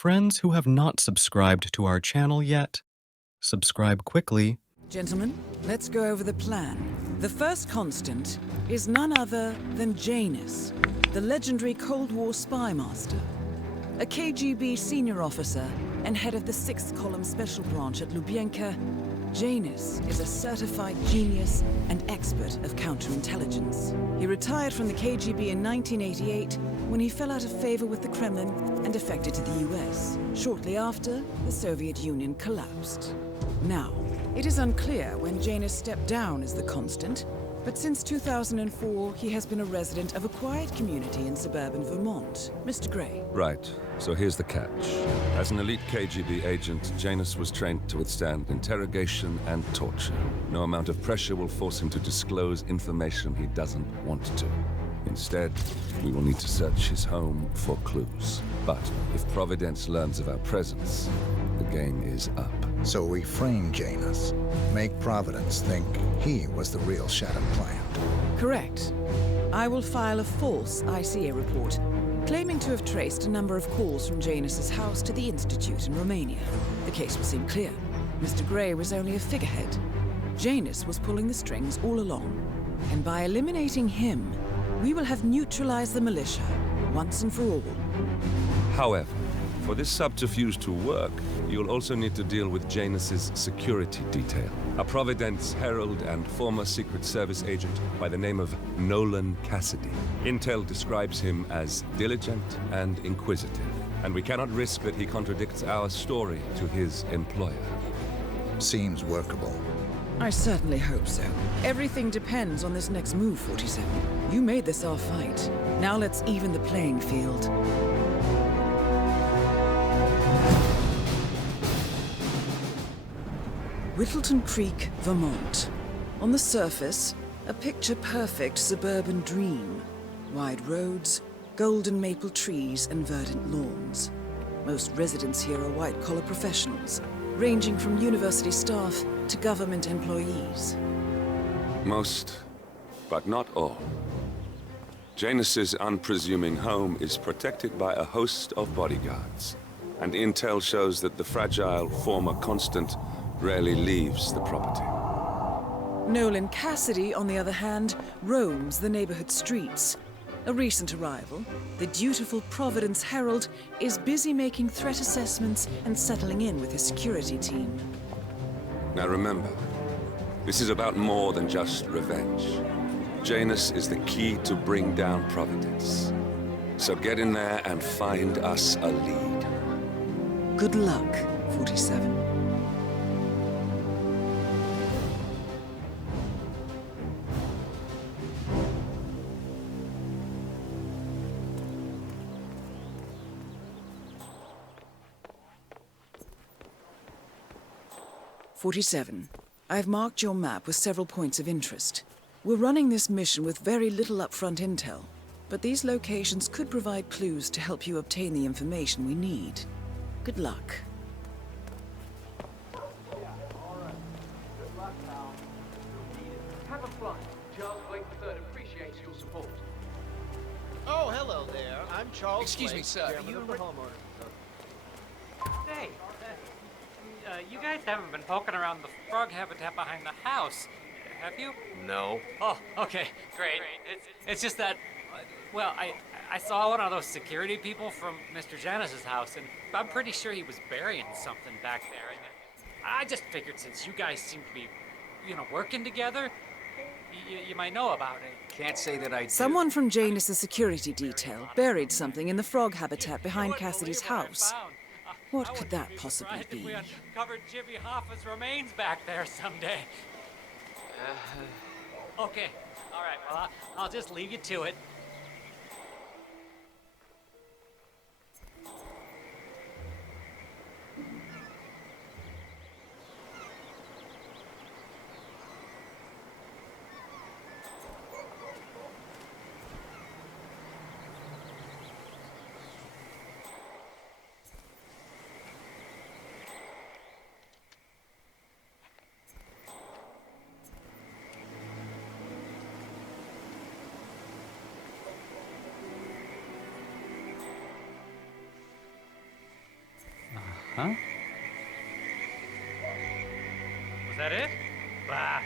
Friends who have not subscribed to our channel yet, subscribe quickly. Gentlemen, let's go over the plan. The first constant is none other than Janus, the legendary Cold War spy master. A KGB senior officer and head of the 6th Column Special Branch at Lubyanka, Janus is a certified genius and expert of counterintelligence. He retired from the KGB in 1988 when he fell out of favor with the Kremlin and defected to the US. Shortly after, the Soviet Union collapsed. Now, it is unclear when Janus stepped down as the constant, but since 2004, he has been a resident of a quiet community in suburban Vermont. Mr. Gray. Right. So here's the catch. As an elite KGB agent, Janus was trained to withstand interrogation and torture. No amount of pressure will force him to disclose information he doesn't want to. Instead, we will need to search his home for clues. But if Providence learns of our presence, the game is up. So we frame Janus, make Providence think he was the real Shadow client. Correct. I will file a false ICA report, claiming to have traced a number of calls from Janus's house to the Institute in Romania. The case will seem clear. Mr. Gray was only a figurehead. Janus was pulling the strings all along. And by eliminating him, we will have neutralized the militia, once and for all. However, for this subterfuge to work, you'll also need to deal with Janus's security detail. A Providence herald and former Secret Service agent by the name of Nolan Cassidy. Intel describes him as diligent and inquisitive, and we cannot risk that he contradicts our story to his employer. Seems workable. I certainly hope so. Everything depends on this next move, 47. You made this our fight. Now let's even the playing field. Whittleton Creek, Vermont. On the surface, a picture-perfect suburban dream. Wide roads, golden maple trees, and verdant lawns. Most residents here are white-collar professionals, ranging from university staff to government employees. Most, but not all. Janus's unpresuming home is protected by a host of bodyguards, and intel shows that the fragile former constant rarely leaves the property. Nolan Cassidy, on the other hand, roams the neighborhood streets. A recent arrival, the dutiful Providence Herald is busy making threat assessments and settling in with his security team. Now remember, this is about more than just revenge. Janus is the key to bring down Providence. So get in there and find us a lead. Good luck, 47. I've marked your map with several points of interest. We're running this mission with very little upfront intel, but these locations could provide clues to help you obtain the information we need. Good luck. Have a flight. Charles Blake III appreciates your support. Oh, hello there. I'm Charles Excuse Blake, me, sir. chairman of the homeowner. Hey, you guys haven't been poking around the frog habitat behind the house, have you? No. Oh, okay, great. It's just that, well, I saw one of those security people from Mr. Janus's house, and I'm pretty sure he was burying something back there. And I just figured since you guys seem to be, working together, you might know about it. Can't say that I do. Someone from Janus's security detail buried something in the frog habitat behind Cassidy's house. What could that possibly be? If we uncovered Jimmy Hoffa's remains back there someday. Okay, all right, well, I'll just leave you to it. Huh? Was that it? Bah.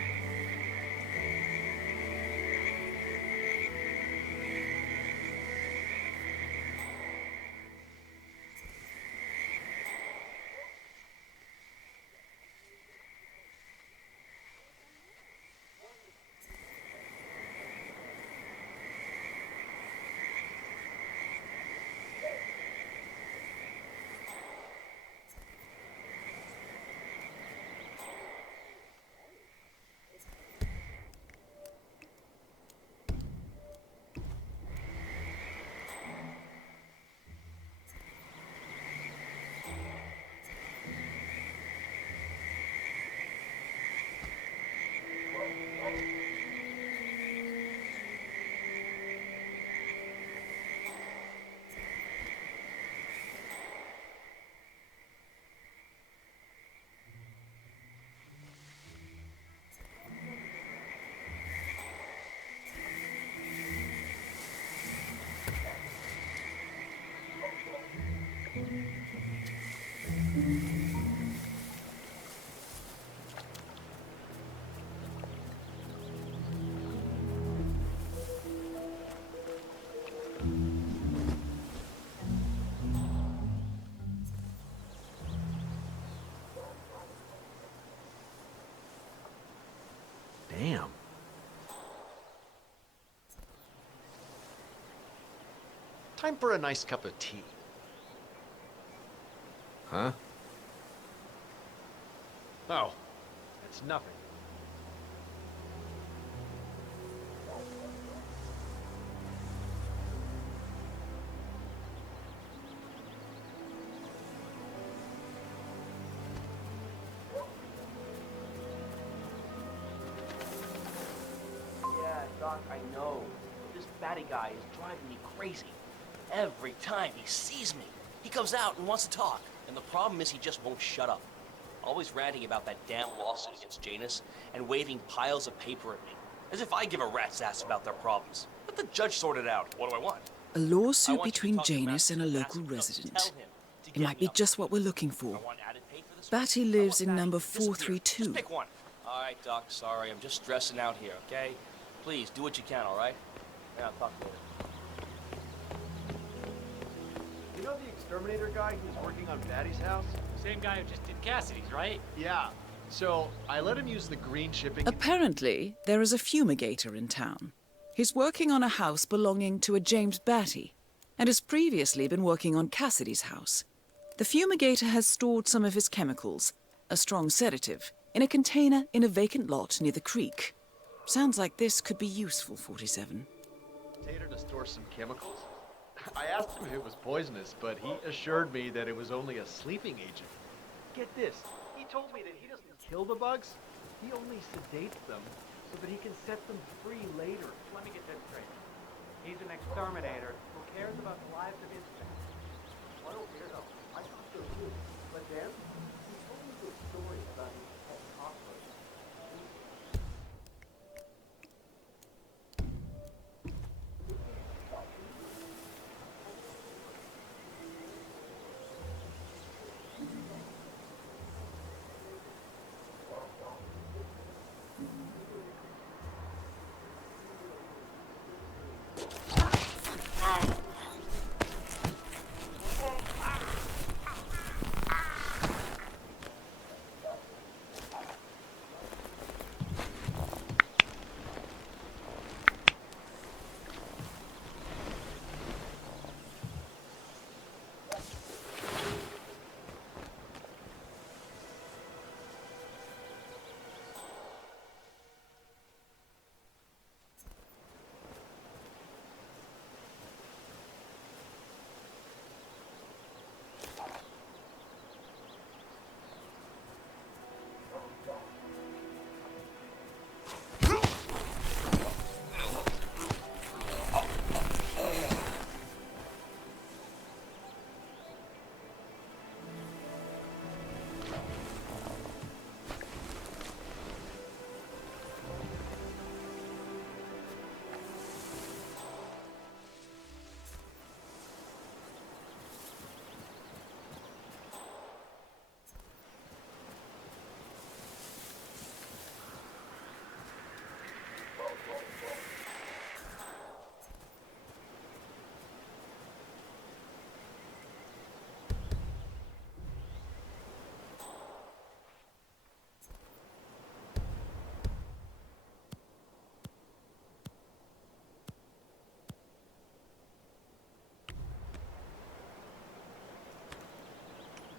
Damn. Time for a nice cup of tea. Huh? Oh, it's nothing. Yeah, Doc, I know. This batty guy is driving me crazy. Every time he sees me, he comes out and wants to talk. And the problem is he just won't shut up. Always ranting about that damn lawsuit against Janus and waving piles of paper at me. As if I give a rat's ass about their problems. Let the judge sort it out. What do I want? A I lawsuit want you to between talk to Janus and a Master local and ask him to resident. tell him to It get might me be up. just what we're looking I for. want added pay for this Batty one. I lives want in Batty number to disappear. 432. Just pick one. All right, Doc, sorry. I'm just stressing out here, okay? Please, do what you can, all right? Yeah, I'll talk later. You know the exterminator guy who's working on Batty's house? Same guy who just did Cassidy's, right? Yeah. So I let him use the green shipping. Apparently, there is a fumigator in town. He's working on a house belonging to a James Batty, and has previously been working on Cassidy's house. The fumigator has stored some of his chemicals, a strong sedative, in a container in a vacant lot near the creek. Sounds like this could be useful, 47. Tater to store some chemicals. I asked him if it was poisonous, but he assured me that it was only a sleeping agent. Get this, he told me that he doesn't kill the bugs, he only sedates them so that he can set them free later. Let me get this straight. He's an exterminator who cares about the lives of his fans. What a weirdo. I thought so too. But then, he told me this story about his pet cockroach.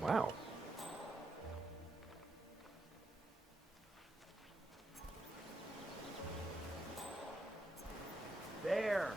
Wow. There.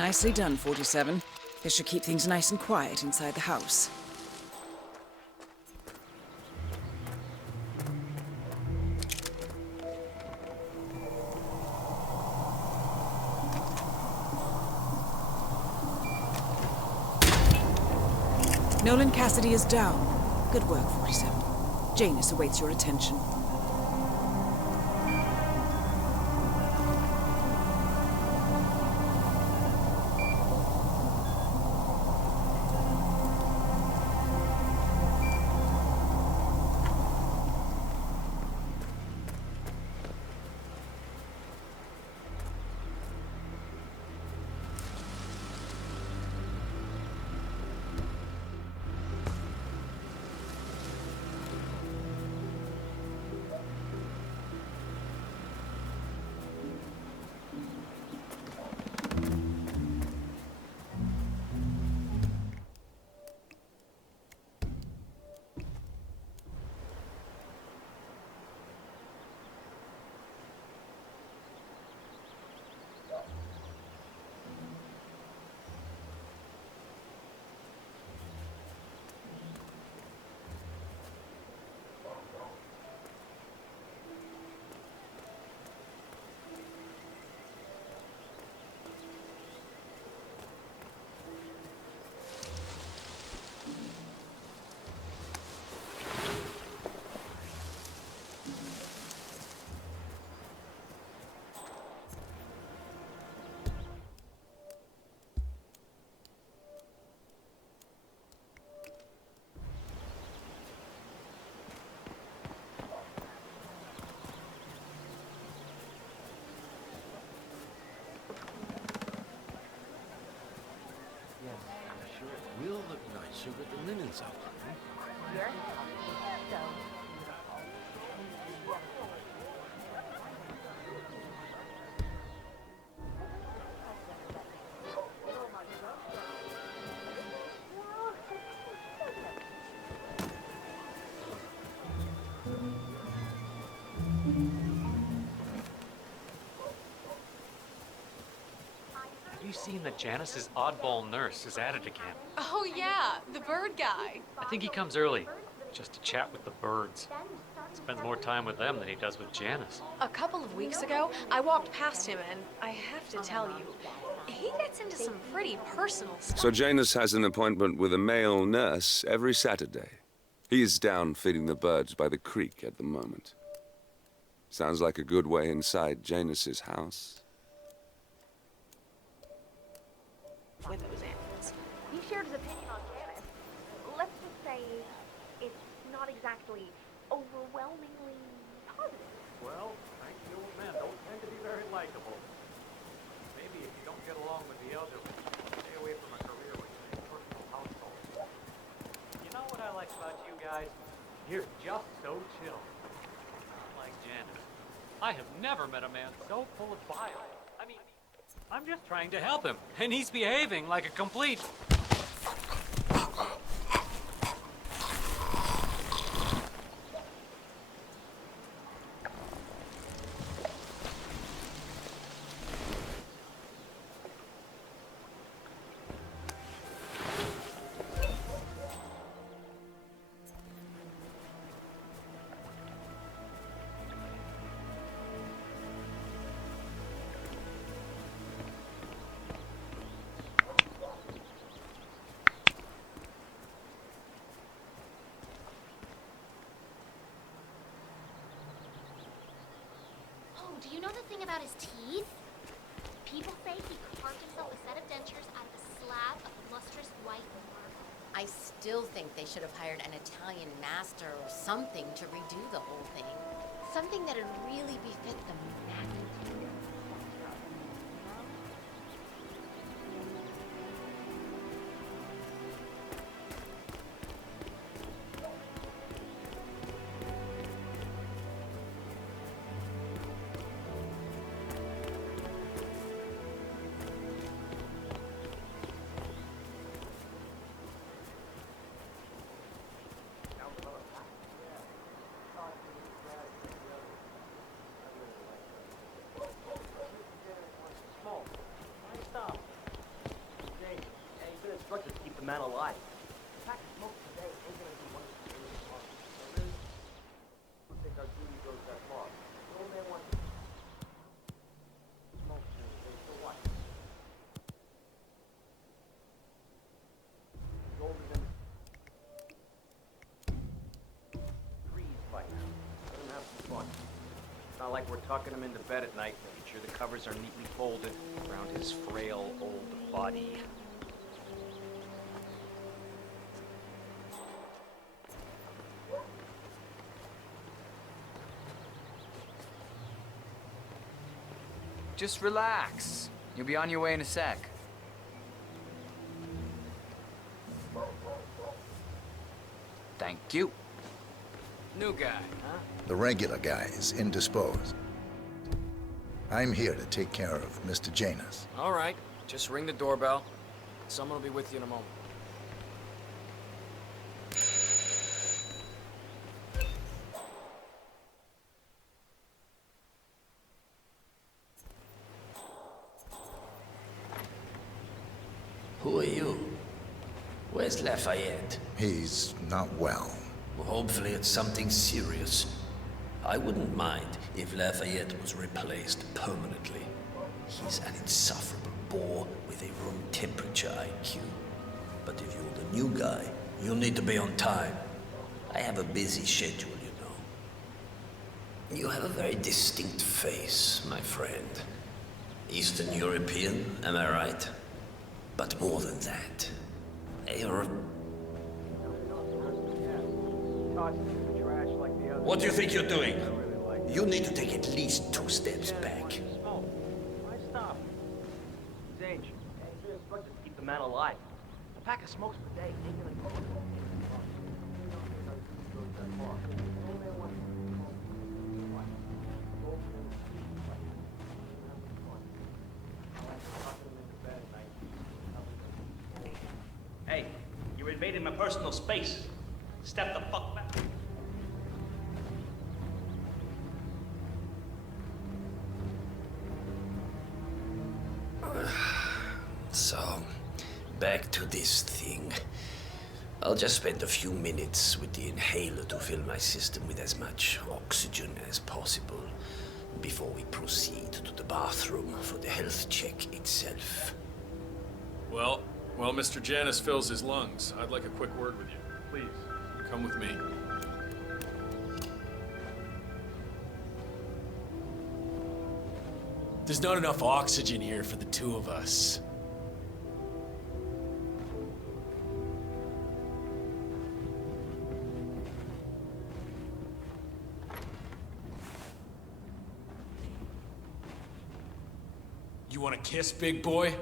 Nicely done, 47. This should keep things nice and quiet inside the house. Nolan Cassidy is down. Good work, 47. Janus awaits your attention. Will look nicer with the linens up. Have you seen that Janice's oddball nurse is at it again? Oh yeah, the bird guy. I think he comes early, just to chat with the birds. Spends more time with them than he does with Janice. A couple of weeks ago, I walked past him and I have to tell you, he gets into some pretty personal stuff. So Janus has an appointment with a male nurse every Saturday. He's down feeding the birds by the creek at the moment. Sounds like a good way inside Janus's house. With those animals. He shared his opinion on Janice. Let's just say it's not exactly overwhelmingly positive. Well, frankly, old men don't tend to be very likable. Maybe if you don't get along with the elderly, stay away from a career with a personal household. You know what I like about you guys? You're just so chill. Like Janice. I have never met a man so full of bile. I mean, I'm just trying to help him, and he's behaving like a complete... Do you know the thing about his teeth? People say he carved himself a set of dentures out of a slab of lustrous white marble. I still think they should have hired an Italian master or something to redo the whole thing. Something that'd really befit the magnitude. the man alive. A pack of smokes today ain't gonna do one of the things possible. So really, I don't think our duty goes that far. The old man wants smoke so what? He's older than trees by now. Let him have some fun. It's not like we're tucking him into bed at night, making sure the covers are neatly folded around his frail old body. Just relax. You'll be on your way in a sec. Thank you. New guy, huh? The regular guy is indisposed. I'm here to take care of Mr. Janus. All right. Just ring the doorbell. Someone will be with you in a moment. Who are you? Where's Lafayette? He's not well. Well, hopefully it's something serious. I wouldn't mind if Lafayette was replaced permanently. He's an insufferable bore with a room temperature IQ. But if you're the new guy, you'll need to be on time. I have a busy schedule, you know. You have a very distinct face, my friend. Eastern European, am I right? But more than that, you're... What do you think you're doing? You need to take at least 2 steps back. Why stop? His age. You're instructed to keep the man alive. A pack of smokes per day ain't gonna do it. Hey, you're invading my personal space. Step the fuck back. So, back to this thing. I'll just spend a few minutes with the inhaler to fill my system with as much oxygen as possible before we proceed to the bathroom for the health check itself. Well, while Mr. Janus fills his lungs, I'd like a quick word with you. Please, come with me. There's not enough oxygen here for the 2 of us. You want to kiss, big boy?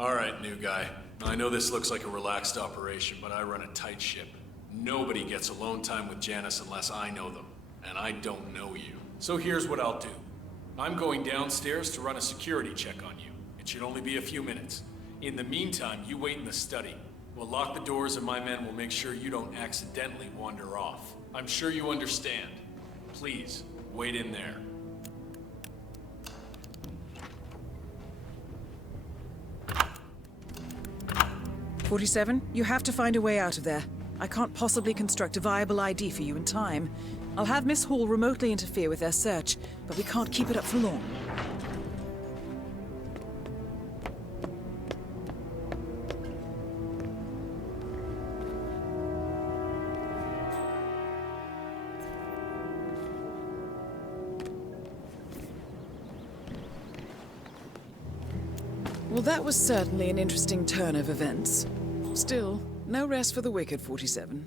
All right, new guy. I know this looks like a relaxed operation, but I run a tight ship. Nobody gets alone time with Janus unless I know them, and I don't know you. So here's what I'll do. I'm going downstairs to run a security check on you. It should only be a few minutes. In the meantime, you wait in the study. We'll lock the doors and my men will make sure you don't accidentally wander off. I'm sure you understand. Please, wait in there. "47, you have to find a way out of there. I can't possibly construct a viable ID for you in time. I'll have Miss Hall remotely interfere with their search, but we can't keep it up for long." Well, that was certainly an interesting turn of events. Still, no rest for the wicked, 47.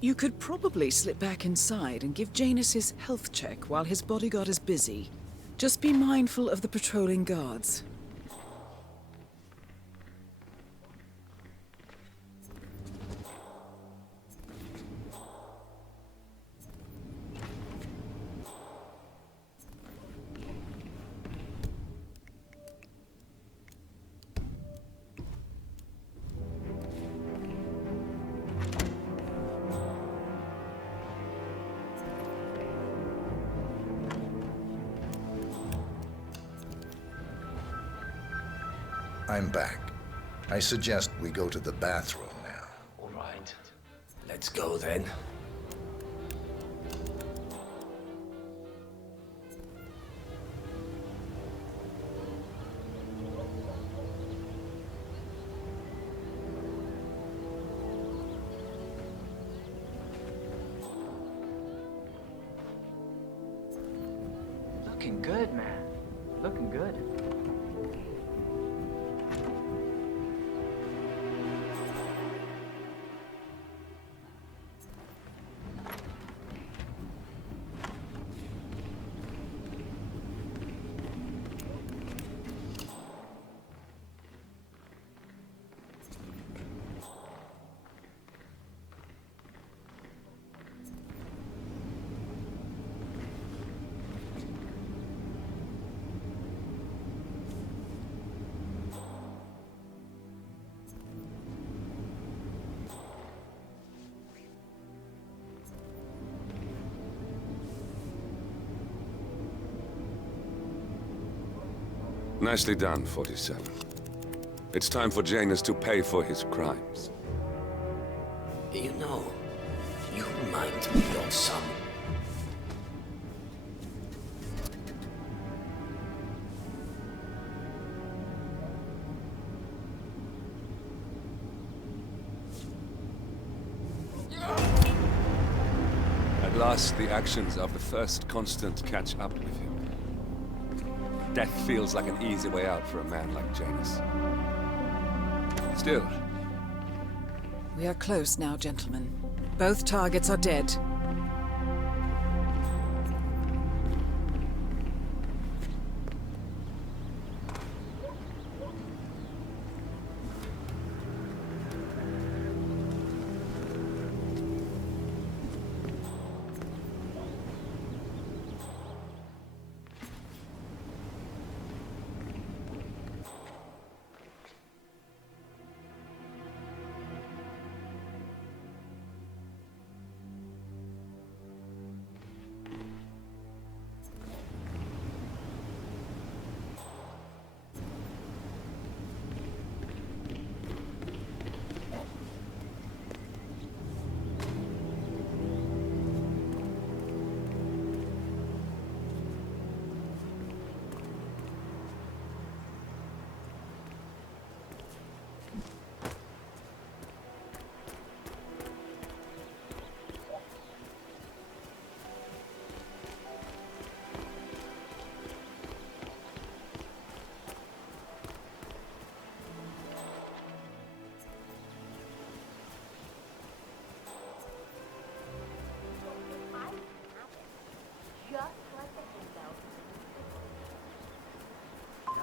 You could probably slip back inside and give Janus his health check while his bodyguard is busy. Just be mindful of the patrolling guards. I'm back. I suggest we go to the bathroom now. All right. Let's go then. Looking good, man. Looking good. Nicely done, 47. It's time for Janus to pay for his crimes. You know, you remind me of some... At last, the actions of the first constant catch up with him. Death feels like an easy way out for a man like Janus. Still, We are close now, gentlemen. Both targets are dead.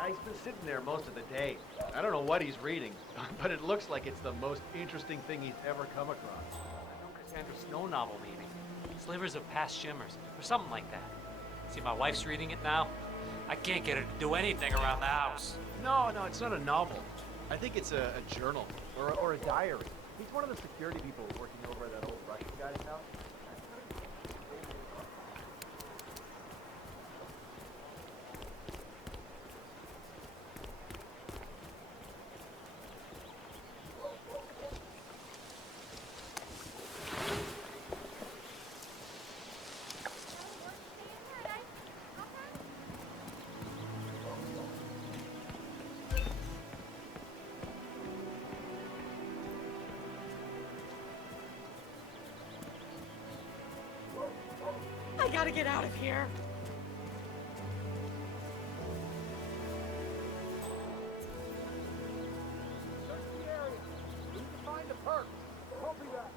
He's been sitting there most of the day. I don't know what he's reading, but it looks like it's the most interesting thing he's ever come across. Cassandra Snow novel, maybe. Slivers of Past Shimmers, or something like that. See, my wife's reading it now. I can't get her to do anything around the house. No, it's not a novel. I think it's a journal, or a diary. He's one of the security people working over at that old Russian guy's house. I gotta get out of here. Search the area. We need to find a perk. Copy that.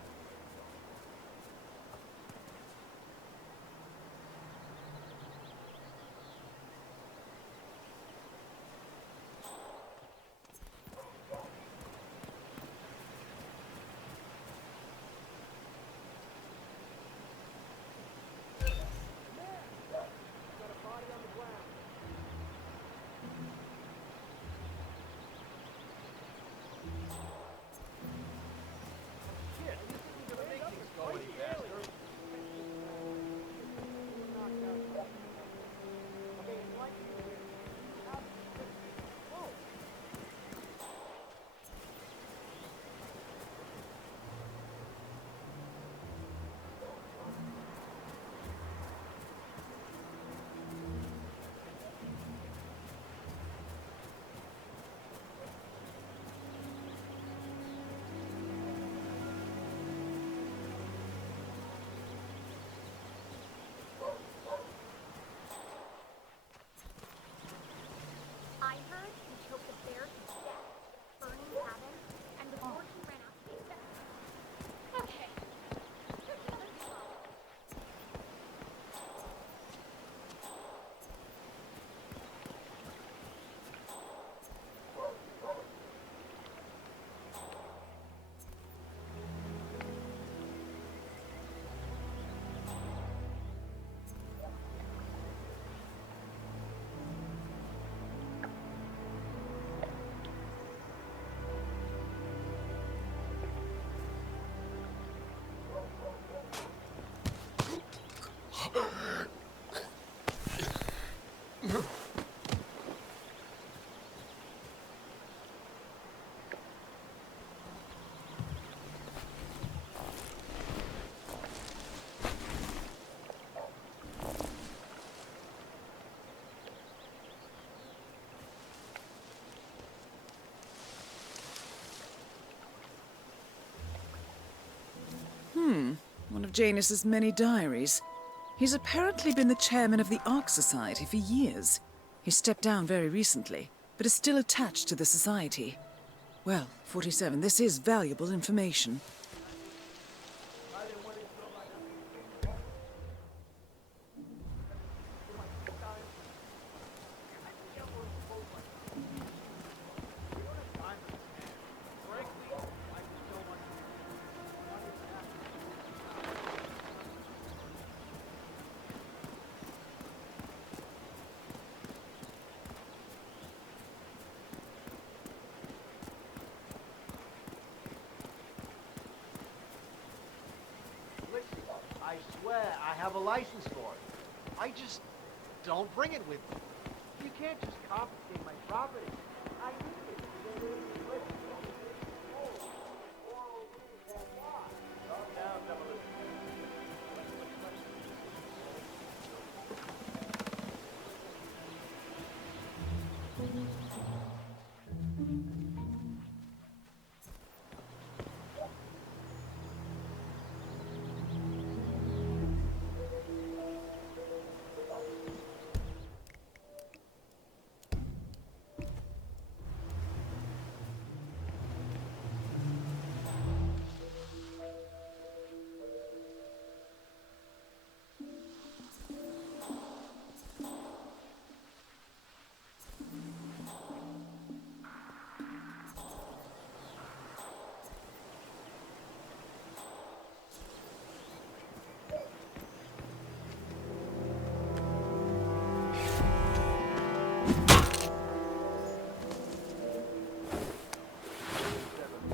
of Janus's many diaries. He's apparently been the chairman of the Ark Society for years. He stepped down very recently, but is still attached to the society. Well, 47, this is valuable information. I swear I have a license for it. I just don't bring it with me. You can't just confiscate my property. I need it.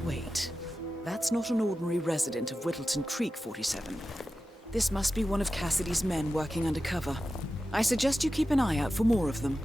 Wait, that's not an ordinary resident of Whittleton Creek, 47. This must be one of Cassidy's men working undercover. I suggest you keep an eye out for more of them.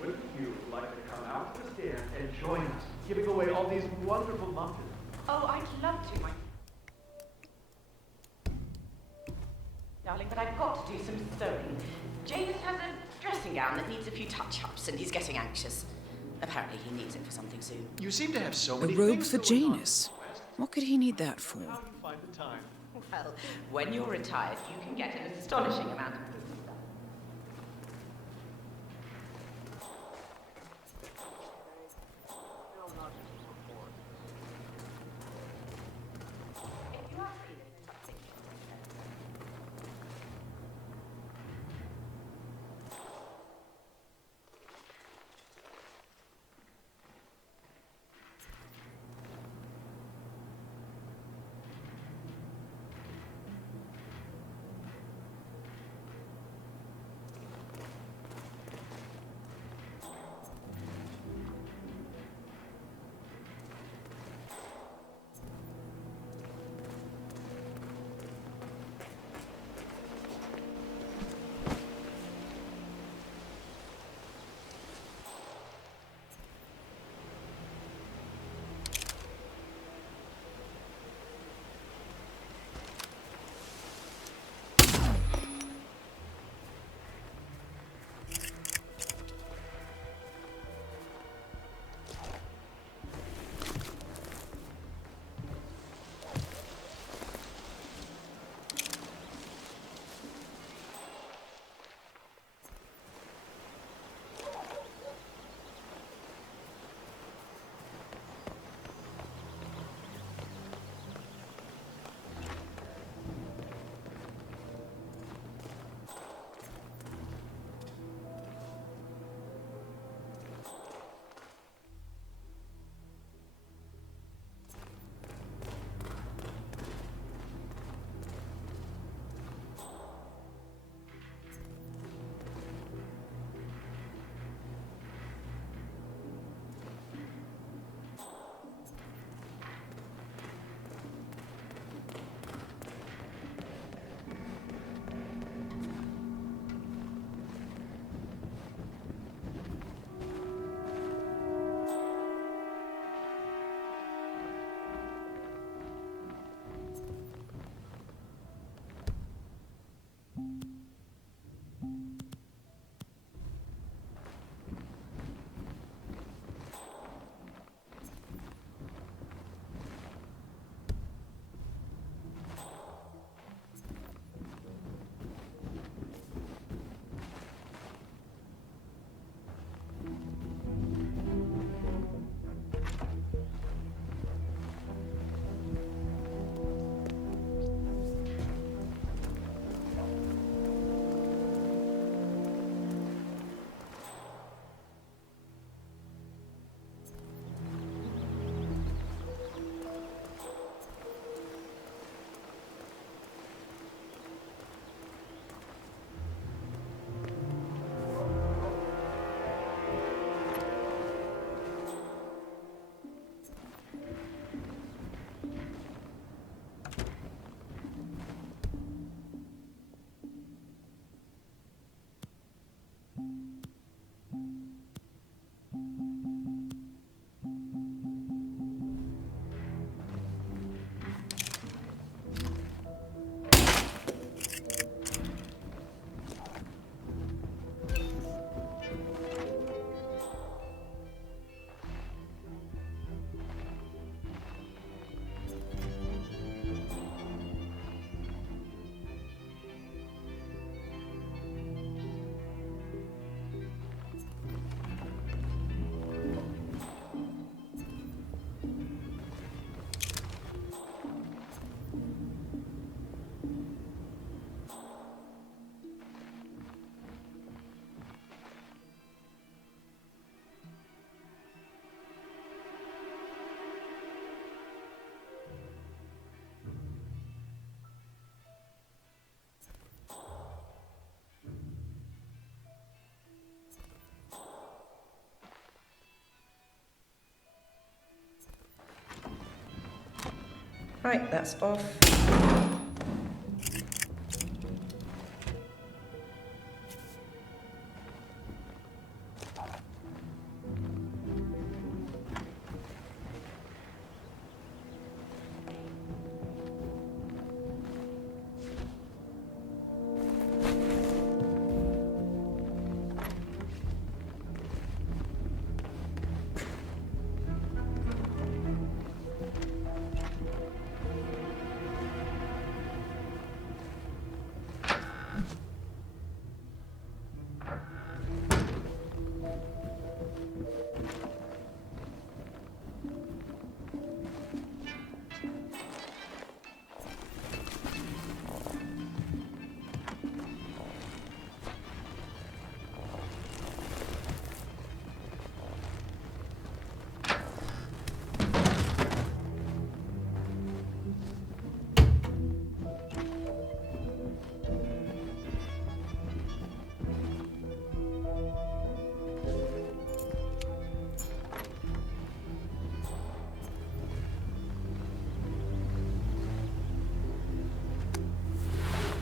Wouldn't you like to come out to the stand and join us, giving away all these wonderful muffins? Oh, I'd love to, my darling, but I've got to do some sewing. Janus has a dressing gown that needs a few touch-ups, and he's getting anxious. Apparently he needs it for something soon. You seem to have so A many robe things for going on. Janus? What could he need that for? How do you find the time? Well, when you're retired, you can get an astonishing amount of good stuff. If you are feeling something, Right, that's off.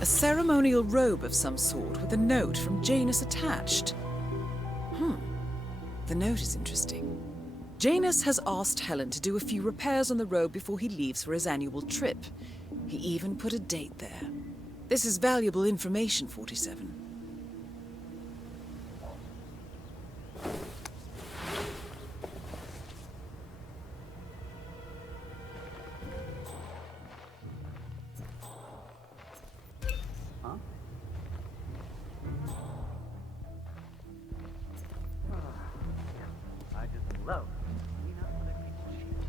A ceremonial robe of some sort with a note from Janus attached. The note is interesting. Janus has asked Helen to do a few repairs on the robe before he leaves for his annual trip. He even put a date there. This is valuable information, 47. I just love clean up other people's shit.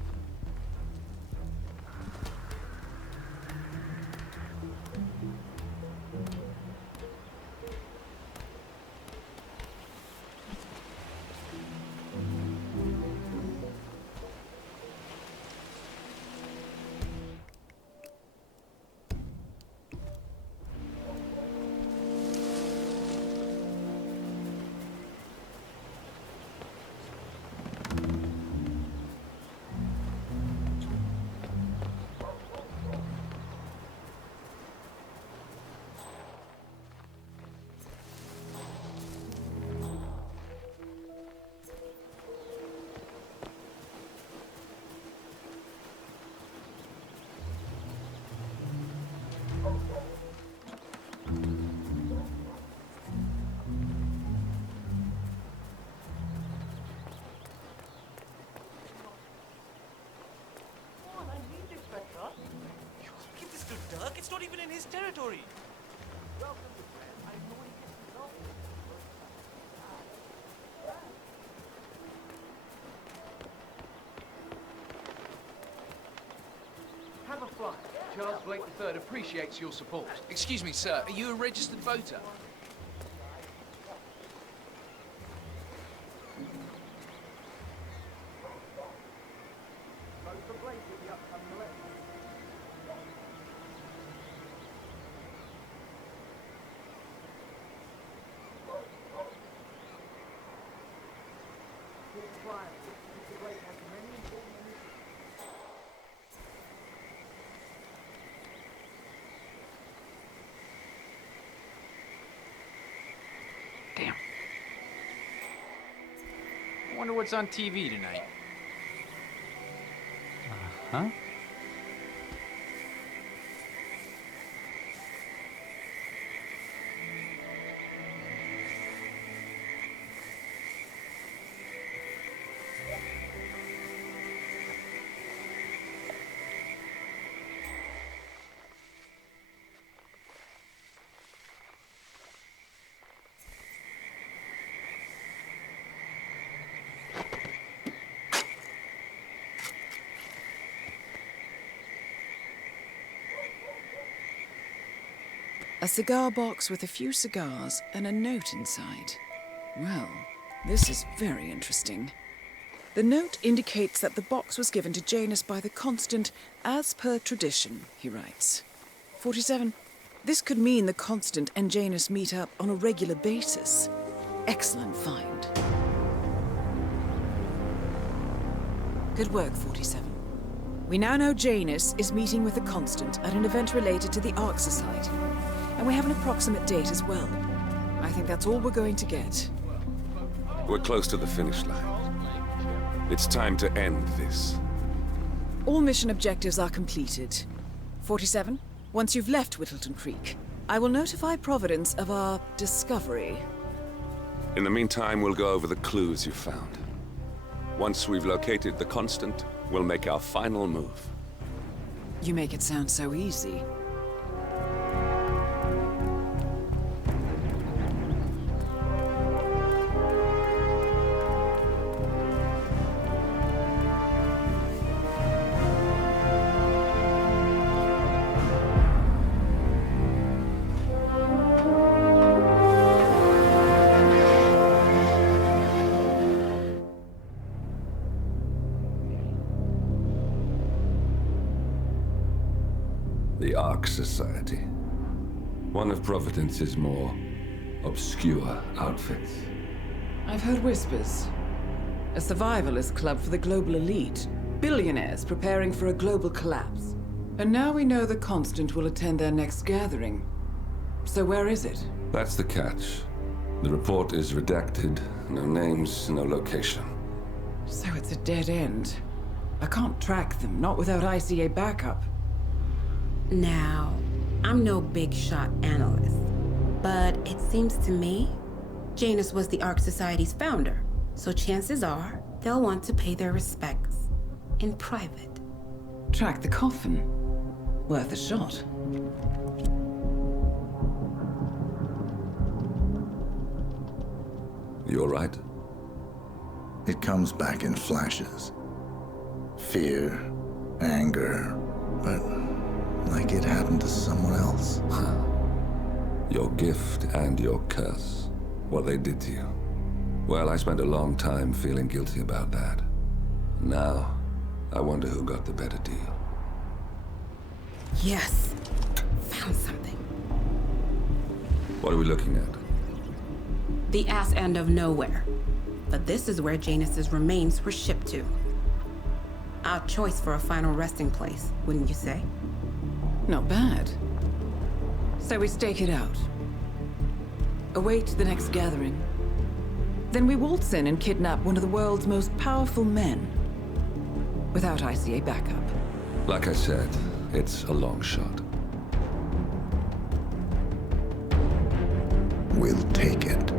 Keep this to Doug. It's not even in his territory. Have a flight. Charles Blake III appreciates your support. Excuse me, sir. Are you a registered voter? Damn. I wonder what's on TV tonight. Huh? A cigar box with a few cigars and a note inside. Well, this is very interesting. The note indicates that the box was given to Janus by the Constant as per tradition, he writes. 47. This could mean the Constant and Janus meet up on a regular basis. Excellent find. Good work, 47. We now know Janus is meeting with the Constant at an event related to the Ark Society. And we have an approximate date as well. I think that's all we're going to get. We're close to the finish line. It's time to end this. All mission objectives are completed. 47, once you've left Whittleton Creek, I will notify Providence of our discovery. In the meantime, we'll go over the clues you found. Once we've located the Constant, we'll make our final move. You make it sound so easy. The Ark Society. One of Providence's more obscure outfits. I've heard whispers. A survivalist club for the global elite. Billionaires preparing for a global collapse. And now we know the Constant will attend their next gathering. So where is it? That's the catch. The report is redacted. No names, no location. So it's a dead end. I can't track them, not without ICA backup. Now, I'm no big shot analyst, but it seems to me Janus was the Ark Society's founder, so chances are they'll want to pay their respects in private. Track the coffin. Worth a shot. You all right? It comes back in flashes. Fear, anger, but like it happened to someone else. Your gift and your curse. What they did to you. Well, I spent a long time feeling guilty about that. Now, I wonder who got the better deal. Yes, found something. What are we looking at? The ass end of nowhere. But this is where Janus's remains were shipped to. Our choice for a final resting place, wouldn't you say? Not bad. So we stake it out. Await the next gathering. Then we waltz in and kidnap one of the world's most powerful men. Without ICA backup. Like I said, it's a long shot. We'll take it.